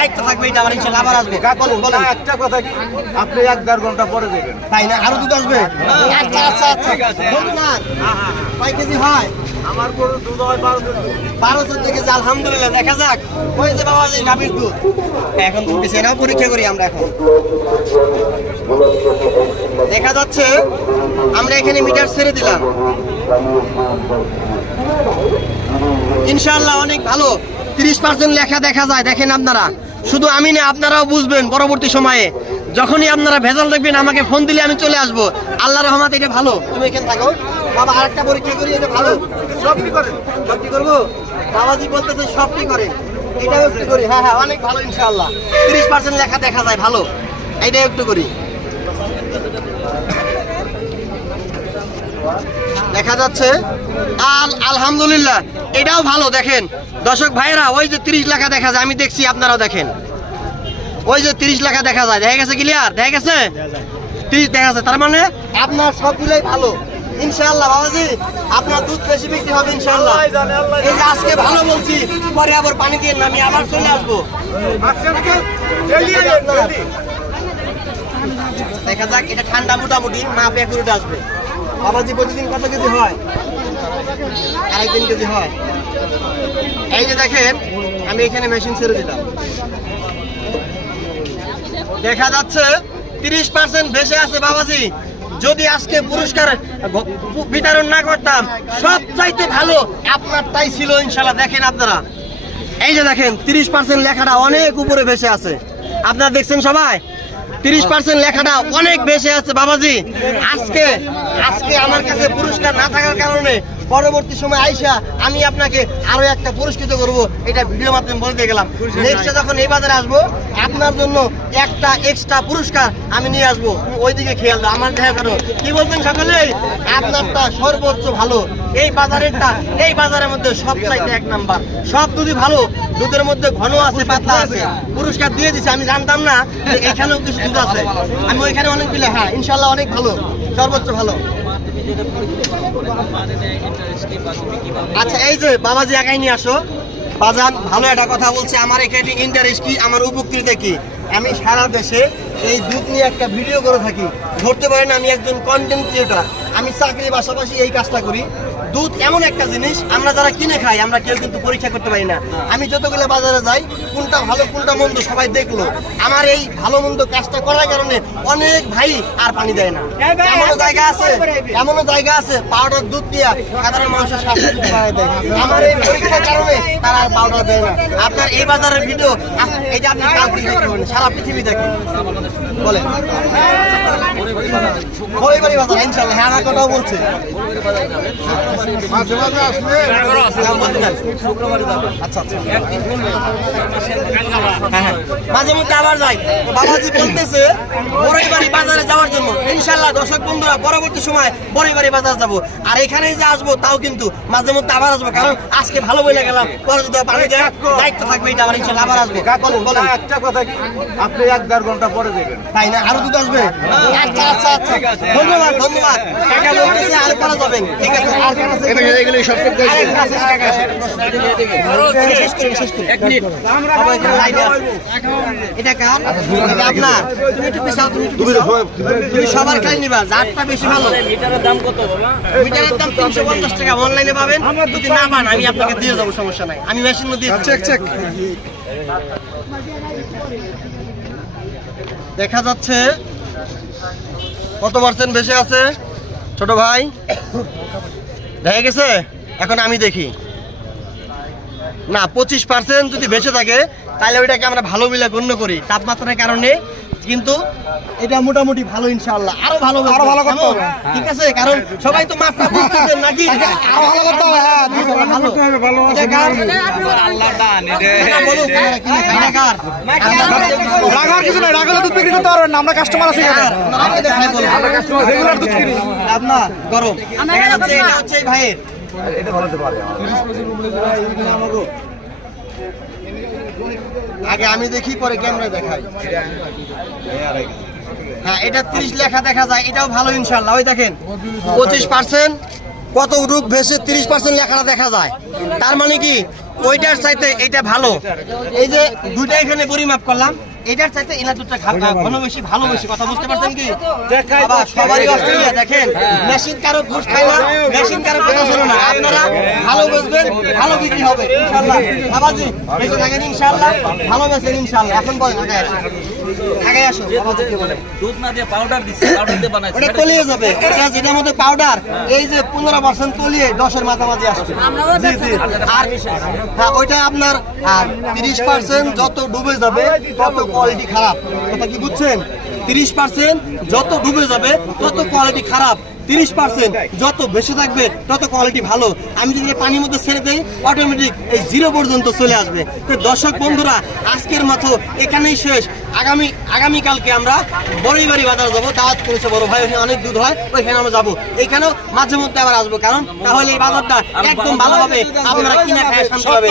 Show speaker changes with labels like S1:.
S1: দায়িত্ব থাকবে এটা আমার ইনশাল্লাহ আবার আসব। বলেন বলেন।
S2: একটা কথা কি? আপনি এক দেড় ঘণ্টা পরে দেবেন
S1: তাই না আরও দুধ আসবে। আচ্ছা আচ্ছা আচ্ছা। বলুন না। কয় কেজি হয়?
S2: আমার গরু দুধ হয় বারো কেজি।
S1: বারো চোদ্দ কেজি আলহামদুলিল্লাহ দেখা যাক। হয়েছে বাবা যে গাভীর দুধ। এখন পরীক্ষা করি আমরা এখন। দেখা যাচ্ছে আমরা এখানে মিটার ছেড়ে দিলাম। ইনশাআল্লাহ অনেক ভালো। তিরিশ পার্সেন্ট লেখা দেখা যায় দেখেন আপনারা। শুধু আমি না, আপনারাও বুঝবেন পরবর্তী সময়ে। যখনই আপনারা ভেজাল দেখবেন, আমাকে ফোন দিলে আমি চলে আসব। আল্লাহ রহমত এটা ভালো। তুমি এখানে থাকো। বাবা আরেকটা পরীক্ষা করি, এটা ভালো।
S2: সবটি করেন
S1: সবটি করব? বাবাজি বলতেছে সবটি করেন এটাও একটু করি। হ্যাঁ হ্যাঁ অনেক ভালো, ইনশাআল্লাহ। তিরিশ পার্সেন্ট লেখা দেখা যায়, ভালো। এইটাও একটু করি। দেখা যাচ্ছে। আল আলহামদুলিল্লাহ এটাও ভালো দেখেন। দর্শক ভাইরা ওই যে তিরিশ লেখা দেখা যায় আমি দেখছি আপনারাও দেখেন। ওই যে তিরিশ লেখা দেখা যায় দেখা গেছে ক্লিয়ার দেখা গেছে? তিরিশ দেখা যাচ্ছে তার মানে আপনার সবগুলোই ভালো। ইনশাআল্লাহ বাবাজি আপনার দুধ বেশি বিক্রি হবে ইনশাআল্লাহ। এই যে আজকে ভালো বলছি পরে আবার পানি দিয়ে না, আমি আবার চলে আসব। দেখা যাক এটা ঠান্ডা মোটামুটি মা পেকুরিটা আসবে। বাবাজি প্রতিদিন কত কেজি হয়? আড়াই, তিন কেজি হয়। এই যে দেখেন, আমি এখানে মেশিন ছেড়ে দিলাম। দেখা যাচ্ছে তিরিশ পার্সেন্ট ভেসে আছে বাবাজি। যদি আজকে পুরস্কার বিতরণ না করতাম সব চাইতে ভালো আপনারটাই ছিল ইনশাল্লাহ। দেখেন আপনারা। এই যে দেখেন, তিরিশ পার্সেন্ট লেখাটা অনেক উপরে ভেসে আছে। আপনারা দেখছেন সবাই? তিরিশ পার্সেন্ট লেখাটা অনেক বেশি আছে বাবাজি। আজকে আজকে আমার কাছে পুরস্কার না থাকার কারণে পরবর্তী সময় আইসা আমি আপনাকে আরও একটা পুরস্কৃত করব এটা ভিডিও মাধ্যমে বলে দিয়ে গেলাম নেক্সটে যখন এই বাজারে আসব আপনার জন্য একটা এক্সট্রা পুরস্কার আমি নিয়ে আসব। ওইদিকে খেয়াল দাও আমার দেখা করো কি বলছেন সকলে? আপনারটা সর্বোচ্চ ভালো। এই বাজারেরটা এই বাজারের মধ্যে সব চাইতে এক নাম্বার। সব দুধই ভালো দুধের মধ্যে ঘন আছে পাতলা আছে। পুরস্কার দিয়ে দিছে আমি জানতাম না যে এখানেও কিছু দুধ আছে। আমি ওইখানে অনেক দিলে হ্যাঁ ইনশাল্লাহ অনেক ভালো সর্বোচ্চ ভালো। আচ্ছা এই যে বাবাজি একাই নিয়ে আসো। বাজান ভালো একটা কথা বলছে আমার এখানে ইন্টারেস্ট কি আমার উপকৃত কি? আমি সারা দেশে এই দুধ নিয়ে একটা ভিডিও করে থাকি। ধরতে পারেন আমি একজন কন্টেন্ট ক্রিয়েটার আমি চাকরির পাশাপাশি এই কাজটা করি। দুধ এমন একটা জিনিস, আমরা যারা কিনে খাই, আমরা কেউ কিন্তু পরীক্ষা করতে পারি না। আমি যতগুলো বাজারে যাই কোনটা ভালো কোনটা মন্দ সবাই দেখল। আমার এই ভালো মন্দ কাজটা করার কারণে অনেক ভাই আর পানি দেয় না। এমনও জায়গা আছে এমনও জায়গা আছে পাউডার দুধ দিয়ে সাধারণ মানুষের স্বাস্থ্য দেয়। আমার এই পরীক্ষার কারণে তারা আর পাউডার দেয় না। আপনার এই বাজারের ভিডিও এটা আপনি কালকে দেখবেন সারা পৃথিবী দেখেন বলেন। খড়িবাড়ি বাজার ইনশাল্লাহ হ্যাঁ আমার কথাও বলছে।
S2: মাঝে মাঝে আসলে
S1: হ্যাঁ, দেন। আচ্ছা আচ্ছা। হ্যাঁ। মাঝে মধ্যে আবার যাই। বাবাজি বলতেছে বড়ইবাড়ি বাজারে যাওয়ার জন্য। ইনশাল্লাহ দর্শক বন্ধুরা পরবর্তী সময় বড়ইবাড়ি বাজার যাব। আর এখানে যে আসব তাও কিন্তু মাঝে মধ্যে আবার আসব। কারণ আজকে ভালো বলে গেলাম পরে যদি পানি দায়িত্ব থাকবে এটা আমার ইনশাল্লাহ আবার আসব। বলেন বলেন।
S2: একটা কথা কি? আপনি এক দেড় ঘণ্টা পরে দেবেন
S1: তাই না? আরও দুধ আসবে? আচ্ছা আচ্ছা আচ্ছা। ধন্যবাদ ধন্যবাদ। কাকা বলতেছে আর করা যাবেন। ঠিক আছে আর আছে? আছে। শেষ করি, শেষ করি। লাইনে আছে। এটা কার? এটা আপনার? তুমি একটু পিছাও, তুমি একটু পিছাও। তুমি সবার খাই নিবা যারটা বেশি ভালো। মিটারের দাম তিনশো পঞ্চাশ টাকা। অনলাইনে পাবেন। যদি না পান আমি আপনাকে দিয়ে যাব সমস্যা নাই। আমি মেশিন দিয়ে চেক চেক দেখা যাচ্ছে। কত পার্সেন্ট বেশি আছে? ছোট ভাই? দেখা গেছে? এখন আমি দেখি। না পঁচিশ পার্সেন্ট যদি বেঁচে থাকে তাহলে ওইটাকে আমরা ভালো বিলে গণ্য করি তাপমাত্রার কারণে কিন্তু এটা মোটামুটি ভালো ইনশাআল্লাহ আরও ভালো আরও ভালো করতে হবে ঠিক আছে কারণ সবাই তো মাপটা বুঝতেছেন নাকি আরও ভালো করতে হবে হ্যাঁ ভালো এটা কার? এটা বলো, কার? কি না, কার? কার?
S3: রাগার কিছু নাই রাগালে দুধ বিক্রি করতে পারবেন না আমরা কাস্টমার আছি রেগুলার দুধ কিনি
S1: আপনার গরম এটা হচ্ছে এই ভাইয়ের আগে আমি দেখি, পরে ক্যামেরা দেখাই। হ্যাঁ এটা তিরিশ লেখা দেখা যায়, এটাও ভালো ইনশাল্লাহ ওই দেখেন, পঁচিশ পার্সেন্ট, কত রূপ ভেসে ত্রিশ পার্সেন্ট লেখাটা দেখা যায়। তার মানে কি, ওইটার চাইতে এটা ভালো। এই যে দুইটা এখানে পরিমাপ করলাম এটার চাইতে এনার দুধটা ঘন বেশি ভালো। বেশি কথা বুঝতে পারছেন কি? বাবা, সবারই অস্ট্রেলিয়া দেখেন। মেশিন কারও ঘুষ খায় না মেশিন কারও কথা শোনো না। আপনারা ভালো বুঝবেন ভালো বিক্রি হবে ইনশাল্লাহ বাবাজি বেঁচে থাকেন ইনশাল্লাহ ভালো ইনশাল্লাহ এখন বলেন আগে আসো আগে আসো বাবাজি কি বলে
S4: দুধ না দিয়ে পাউডার দিচ্ছে পাউডার দিয়ে বানাইছে।
S1: ওটা তলিয়ে যাবে। এটা যেটার মধ্যে পাউডার এই যে পনেরো পার্সেন্ট তলিয়ে দশের মাঝামাঝি আসছে জি জি। আর হ্যাঁ ওইটা আপনার তিরিশ পার্সেন্ট যত ডুবে যাবে তত কোয়ালিটি খারাপ। কথা কি বুঝছেন? তিরিশ পার্সেন্ট যত ডুবে যাবে তত কোয়ালিটি খারাপ। তিরিশ পার্সেন্ট যত বেশি থাকবে তত কোয়ালিটি ভালো। আমি যদি পানির মধ্যে ছেড়ে দেই অটোমেটিক এই জিরো পর্যন্ত চলে আসবে। তো দর্শক বন্ধুরা আজকের মতো এখানেই শেষ। আগামী আগামীকালকে আমরা বড়ই বাড়ি বাজার যাব। দাওয়াত করেছে বড় ভাই অনেক দুধ হয় ওইখানে আমরা যাব। এখানেও মাঝে মধ্যে আবার আসব। কারণ তাহলে এই বাজারটা একদম ভালোভাবে আপনারা কিনে খায় শান্তি পাবে